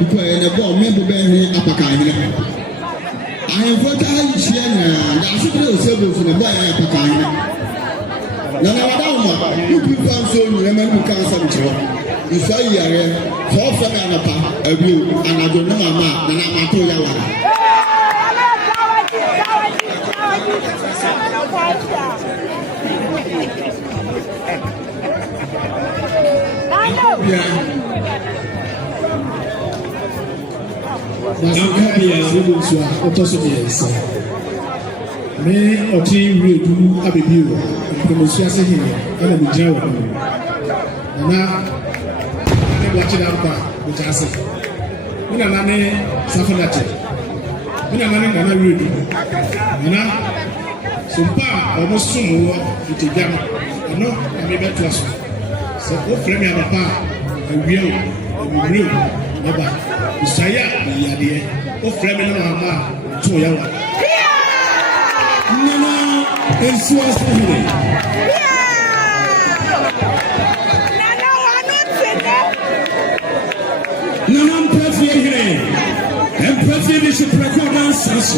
because the ball member Ben Apakine. I have got a Shiana, that's a little civil for the boy Apakine. Now, you people so remember you can't say you say you are so from a view, and I don't know my man, and I'm a toy. Me or team will do a review from the Siasa here and the Joe. And now I'm watching out with us. When I'm Safanati, when I'm ready, and now some power almost soon with a gun. I know I'm able to us. So, oh, frame your papa, and real, never. Saya, the idea. Oh, frame your mama, 2 hours. Nana Eswasini. Nana Mpefie here. Mpefie Bishop Record Dance.